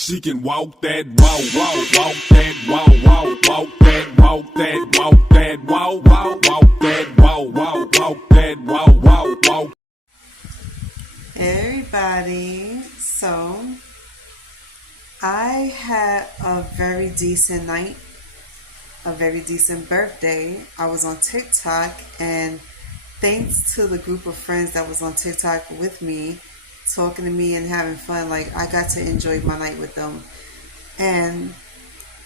She can walk that walk, walk that walk that walk that walk that walk that walk that walk. Hey everybody, so I had a very decent night, a very decent birthday. I was on TikTok, and thanks to the group of friends that was on TikTok with me, talking to me and having fun, like I got to enjoy my night with them. And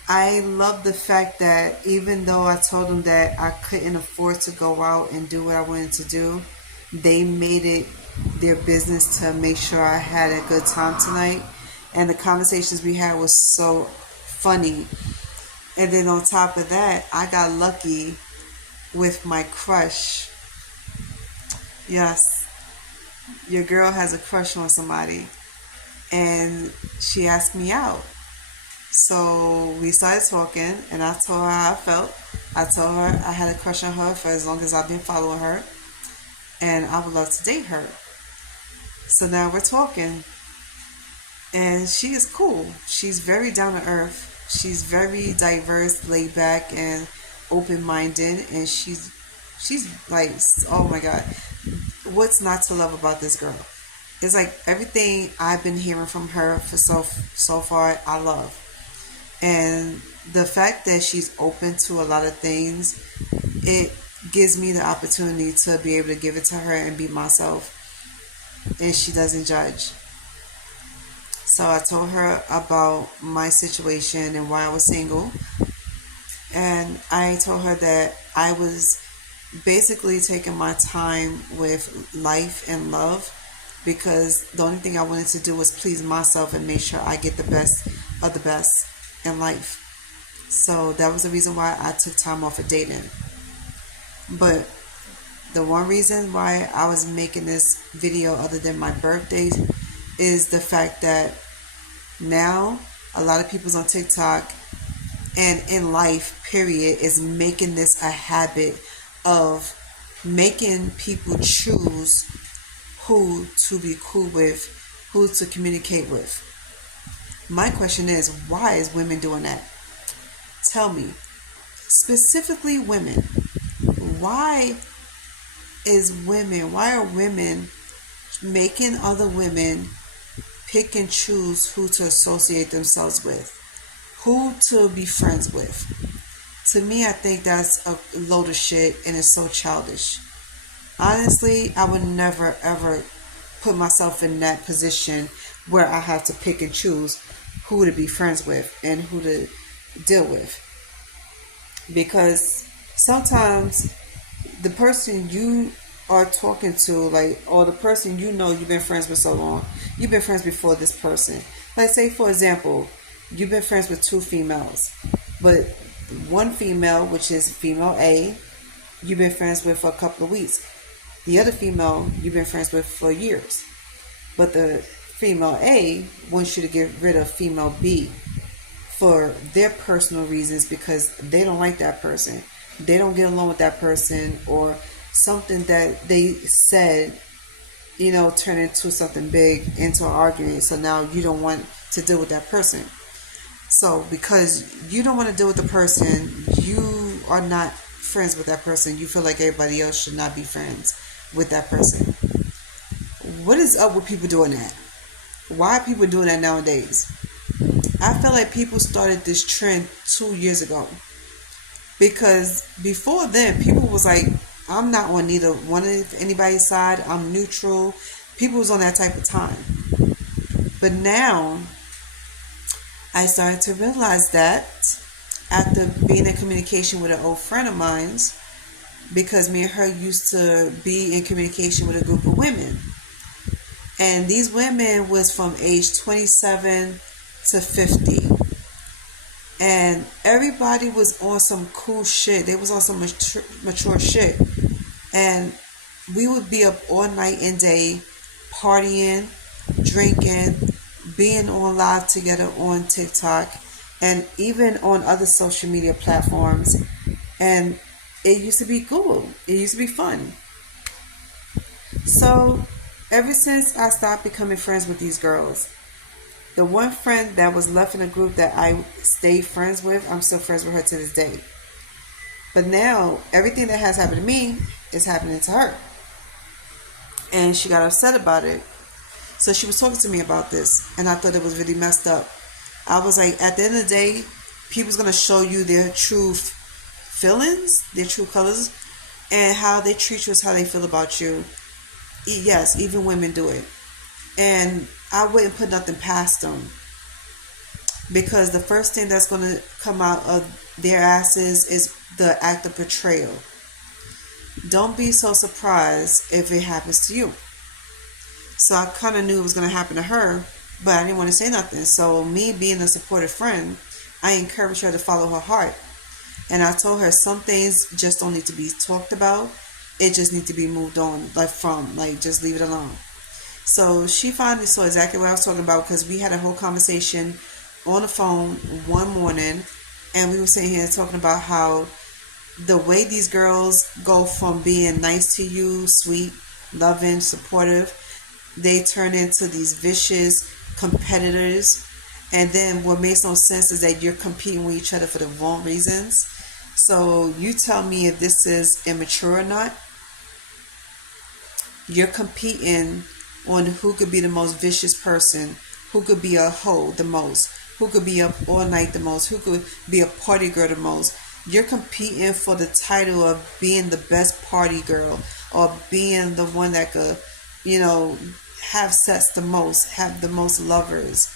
I love the fact that even though I told them that I couldn't afford to go out and do what I wanted to do, they made it their business to make sure I had a good time tonight. And the conversations we had was so funny. And then on top of that, I got lucky with my crush. Yes, your girl has a crush on somebody. And she asked me out. So we started talking, and I told her how I felt. I told her I had a crush on her for as long as I've been following her, and I would love to date her. So now we're talking, and she is cool. She's very down to earth. She's very diverse, laid back, and open minded, and she's like, oh my god, what's not to love about this girl? It's like everything I've been hearing from her for so far, I love. And the fact that she's open to a lot of things, it gives me the opportunity to be able to give it to her and be myself. And she doesn't judge. So I told her about my situation and why I was single. And I told her that I was basically taking my time with life and love, because the only thing I wanted to do was please myself and make sure I get the best of the best in life. So that was the reason why I took time off of dating. But the one reason why I was making this video other than my birthday is the fact that now a lot of people's on TikTok and in life period is making this a habit of making people choose who to be cool with, who to communicate with. My question is, why is women doing that? Tell me. Specifically women. Why are women making other women pick and choose who to associate themselves with, who to be friends with? To me, I think that's a load of shit, and it's so childish. Honestly, I would never ever put myself in that position where I have to pick and choose who to be friends with and who to deal with. Because sometimes the person you are talking to, like, or the person you know you've been friends with so long, you've been friends before this person. Like, say for example, you've been friends with two females, but one female, which is female A, you've been friends with for a couple of weeks. The other female you've been friends with for years. But the female A wants you to get rid of female B for their personal reasons, because they don't like that person. They don't get along with that person, or something that they said, turned into something big, into an argument. So now you don't want to deal with that person. So because you don't want to deal with the person, you are not friends with that person. You feel like everybody else should not be friends with that person. What is up with people doing that? Why are people doing that nowadays? I feel like people started this trend 2 years ago, because before then people was like, I'm not on neither one of anybody's side, I'm neutral. People was on that type of time. But now I started to realize that after being in communication with an old friend of mine's, because me and her used to be in communication with a group of women. And these women was from age 27 to 50. And everybody was on some cool shit. They was on some mature shit. And we would be up all night and day, partying, drinking, being on live together on TikTok, and even on other social media platforms. And it used to be cool. It used to be fun. So ever since I stopped becoming friends with these girls, The one friend that was left in the group that I stayed friends with, I'm still friends with her to this day. But now everything that has happened to me is happening to her. And she got upset about it. So she was talking to me about this, and I thought it was really messed up. I was like, at the end of the day, people's gonna show you their true feelings, their true colors, and how they treat you is how they feel about you. Yes, even women do it. And I wouldn't put nothing past them, because the first thing that's going to come out of their asses is the act of betrayal. Don't be so surprised if it happens to you. So I kind of knew it was going to happen to her, but I didn't want to say nothing. So me being a supportive friend, I encouraged her to follow her heart. And I told her some things just don't need to be talked about. It just needs to be moved on, like just leave it alone. So she finally saw exactly what I was talking about, because we had a whole conversation on the phone one morning, and we were sitting here talking about how the way these girls go from being nice to you, sweet, loving, supportive, they turn into these vicious competitors. And then what makes no sense is that you're competing with each other for the wrong reasons. So you tell me if this is immature or not. You're competing on who could be the most vicious person, who could be a hoe the most, who could be up all night the most, who could be a party girl the most. You're competing for the title of being the best party girl, or being the one that could, have sex the most, have the most lovers,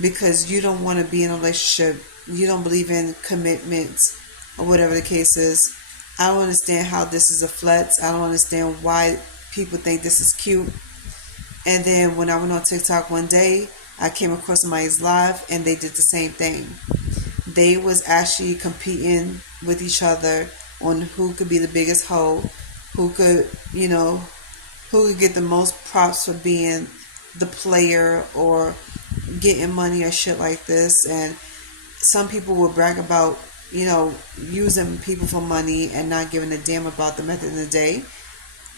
because you don't want to be in a relationship. You don't believe in commitments, or whatever the case is. I don't understand how this is a flex. I don't understand why people think this is cute. And then when I went on TikTok one day, I came across somebody's live, and they did the same thing. They was actually competing with each other on who could be the biggest hoe, who could get the most props for being the player or getting money or shit like this. And some people will brag about, using people for money and not giving a damn about them at the end of the day.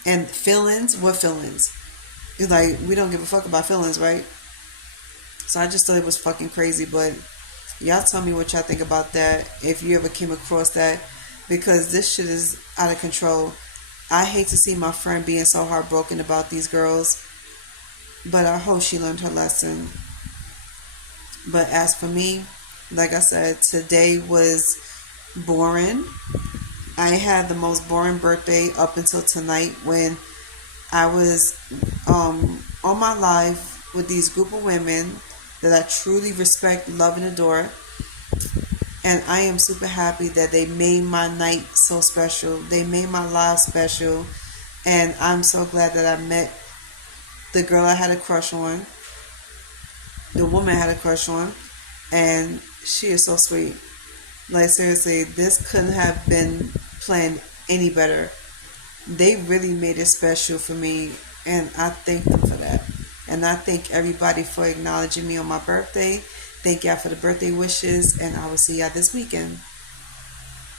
And feelings, what feelings? It's like, we don't give a fuck about feelings, right? So I just thought it was fucking crazy. But y'all tell me what y'all think about that, if you ever came across that, because this shit is out of control. I hate to see my friend being so heartbroken about these girls, but I hope she learned her lesson. But as for me, like I said, today was boring. I had the most boring birthday up until tonight, when I was on my live with these group of women that I truly respect, love, and adore. And I am super happy that they made my night so special. They made my live special. And I'm so glad that I met the girl I had a crush on, the woman I had a crush on. And she is so sweet. Like, seriously, this couldn't have been planned any better. They really made it special for me, and I thank them for that. And I thank everybody for acknowledging me on my birthday. Thank y'all for the birthday wishes, and I will see y'all this weekend.